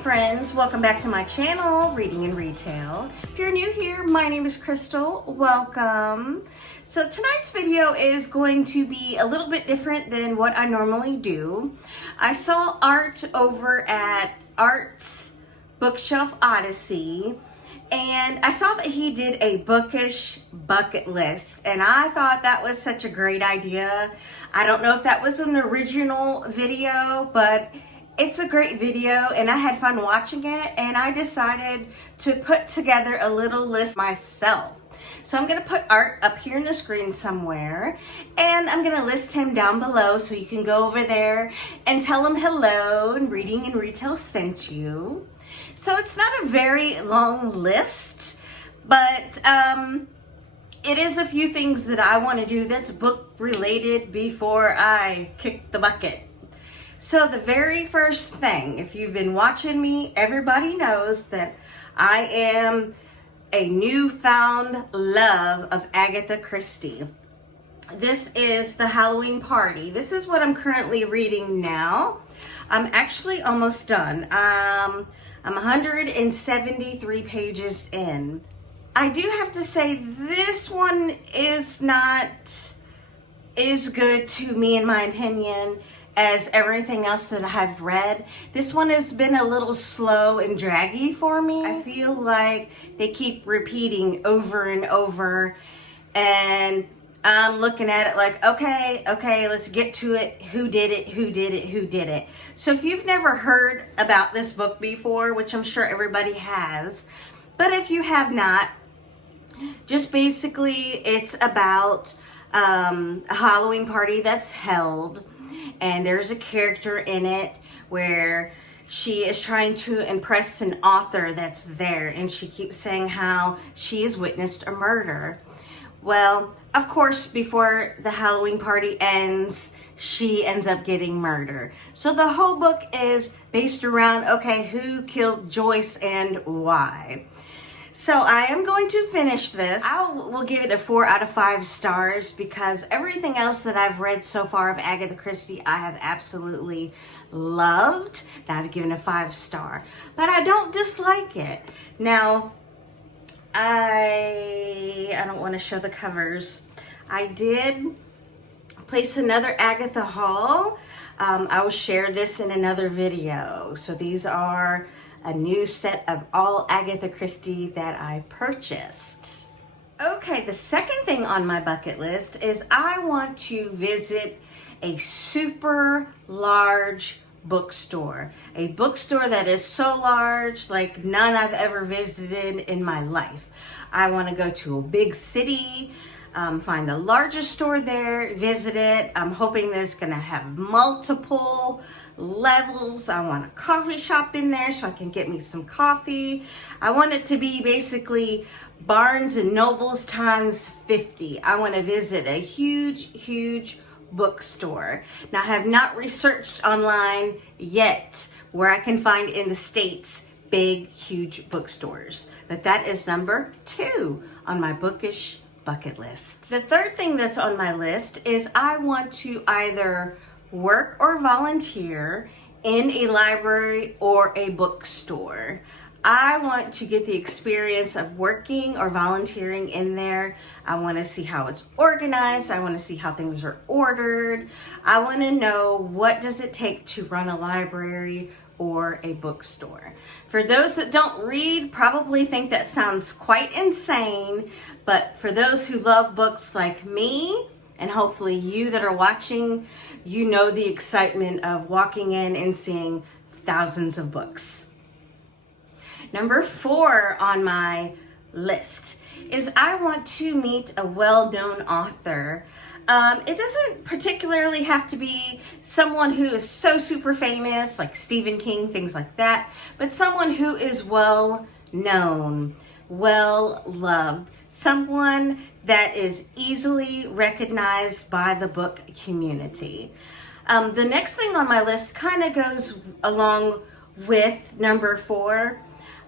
friends, welcome back to my channel, Reading in Retail. If you're new here, my name is Crystal. Welcome. So tonight's video is going to be a little bit different than what I normally do. I saw Art over at Art's Bookshelf Odyssey, and I saw that he did a Bookish bucket list, and I thought that was such a great idea. I don't know if that was an original video, but it's a great video and I had fun watching it, and I decided to put together a little list myself. So I'm going to put Art up here in the screen somewhere, and I'm going to list him down below so you can go over there and tell him hello and Reading in Retail sent you. So it's not a very long list, but it is a few things that I want to do that's book related before I kick the bucket. So the very first thing, if you've been watching me, everybody knows that I am a newfound love of Agatha Christie. This is The Halloween Party. This is what I'm currently reading now. I'm actually almost done. I'm 173 pages in. I do have to say this one is not as good to me, in my opinion, as everything else that I have read. This one has been a little slow and draggy for me. I feel like they keep repeating over and over, and I'm looking at it like, okay, let's get to it. Who did it? Who did it? Who did it? So if you've never heard about this book before, which I'm sure everybody has, but if you have not, just basically it's about a Halloween party that's held, and there's a character in it where she is trying to impress an author that's there, and she keeps saying how she has witnessed a murder. Well, of course, before the Halloween party ends, she ends up getting murdered. So the whole book is based around, okay, who killed Joyce and why? So I am going to finish this. I will give it a 4 out of 5 stars because everything else that I've read so far of Agatha Christie I have absolutely loved. And I've given a 5-star. But I don't dislike it. Now, I don't want to show the covers. I did place another Agatha haul. I will share this in another video. So these are a new set of all Agatha Christie that I purchased. Okay, the second thing on my bucket list is I want to visit a super large bookstore. A bookstore that is so large, like none I've ever visited in my life. I want to go to a big city, find the largest store there, visit it. I'm hoping that it's going to have multiple levels. I want a coffee shop in there so I can get me some coffee. I want it to be basically Barnes and Nobles times 50. I want to visit a huge bookstore. Now, I have not researched online yet where I can find in the States big, huge bookstores. But that is number 2 on my bookish bucket list. The third thing that's on my list is I want to either work or volunteer in a library or a bookstore. I want to get the experience of working or volunteering in there. I want to see how it's organized. I want to see how things are ordered. I want to know what does it take to run a library or a bookstore. For those that don't read, probably think that sounds quite insane, but for those who love books like me, and hopefully you that are watching, you know the excitement of walking in and seeing thousands of books. Number 4 on my list is I want to meet a well-known author. It doesn't particularly have to be someone who is so super famous, like Stephen King, things like that, but someone who is well known, well loved, someone that is easily recognized by the book community. The next thing on my list kind of goes along with number 4.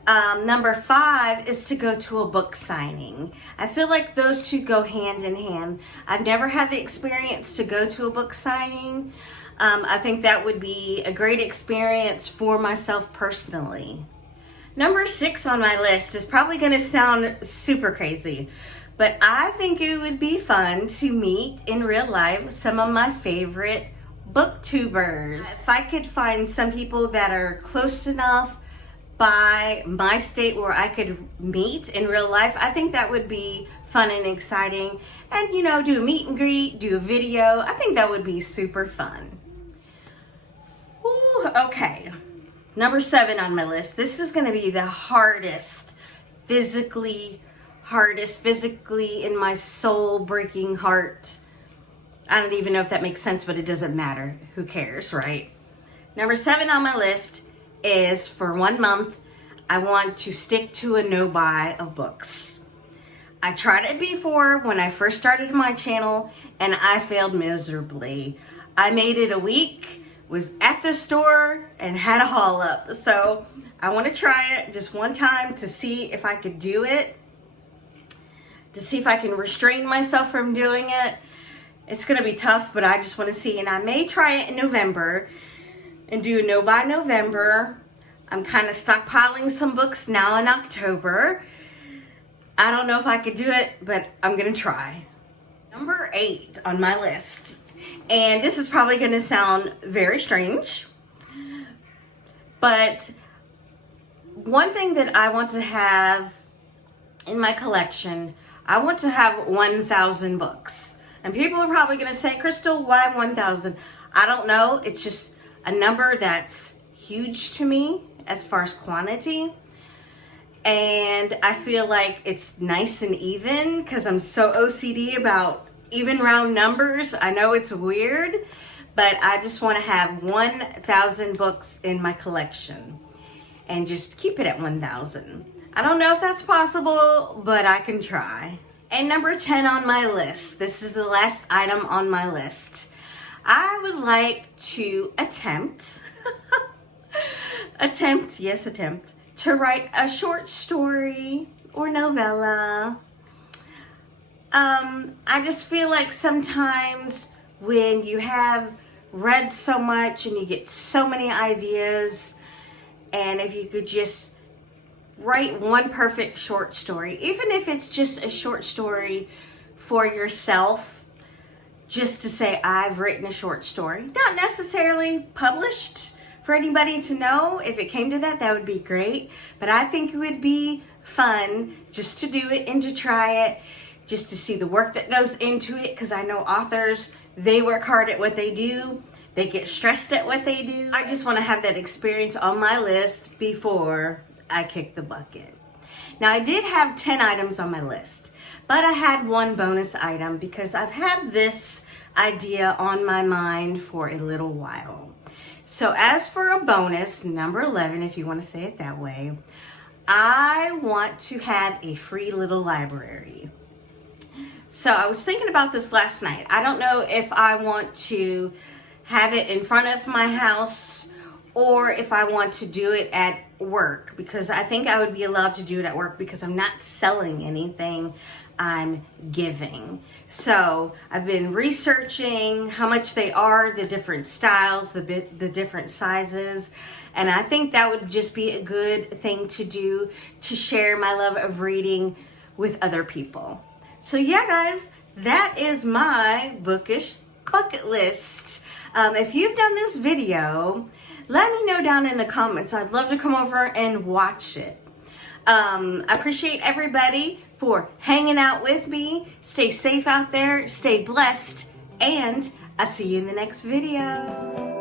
Number 5 is to go to a book signing. I feel like those two go hand in hand. I've never had the experience to go to a book signing, I think that would be a great experience for myself personally. Number 6 on my list is probably going to sound super crazy, but I think it would be fun to meet in real life some of my favorite booktubers. If I could find some people that are close enough by my state where I could meet in real life, I think that would be fun and exciting. And you know, do a meet and greet, do a video. I think that would be super fun. Ooh, okay. Number 7 on my list. This is going to be the hardest physically in my soul breaking heart. I don't even know if that makes sense, but it doesn't matter. Who cares, right? Number 7 on my list is for 1 month, I want to stick to a no buy of books. I tried it before when I first started my channel and I failed miserably. I made it a week, was at the store and had a haul up. So I want to try it just one time to see if I could do it, to see if I can restrain myself from doing it. It's going to be tough, but I just want to see, and I may try it in November and do a no buy November. I'm kind of stockpiling some books now in October. I don't know if I could do it, but I'm going to try. Number 8 on my list, and this is probably going to sound very strange, but one thing that I want to have in my collection, I want to have 1,000 books. And people are probably going to say, Crystal, why 1,000? I don't know. It's just a number that's huge to me as far as quantity. And I feel like it's nice and even because I'm so OCD about even round numbers. I know it's weird, but I just want to have 1,000 books in my collection and just keep it at 1,000. I don't know if that's possible, but I can try. And number 10 on my list, this is the last item on my list. I would like to attempt to write a short story or novella. I just feel like sometimes when you have read so much and you get so many ideas, and if you could just write one perfect short story, even if it's just a short story for yourself, just to say I've written a short story, not necessarily published for anybody to know. If it came to that, that would be great, but I think it would be fun just to do it and to try it, just to see the work that goes into it, because I know authors, they work hard at what they do, they get stressed at what they do. I just want to have that experience on my list before I kick the bucket. Now, I did have 10 items on my list, but I had one bonus item because I've had this idea on my mind for a little while. So as for a bonus, number 11, if you want to say it that way, I want to have a free little library. So I was thinking about this last night. I don't know if I want to have it in front of my house or if I want to do it at work, because I think I would be allowed to do it at work because I'm not selling anything, I'm giving. So I've been researching how much they are, the different styles, the different sizes, and I think that would just be a good thing to do to share my love of reading with other people. So yeah, guys, that is my bookish bucket list. If you've done this video, let me know down in the comments. I'd love to come over and watch it. I appreciate everybody for hanging out with me. Stay safe out there, stay blessed, and I'll see you in the next video.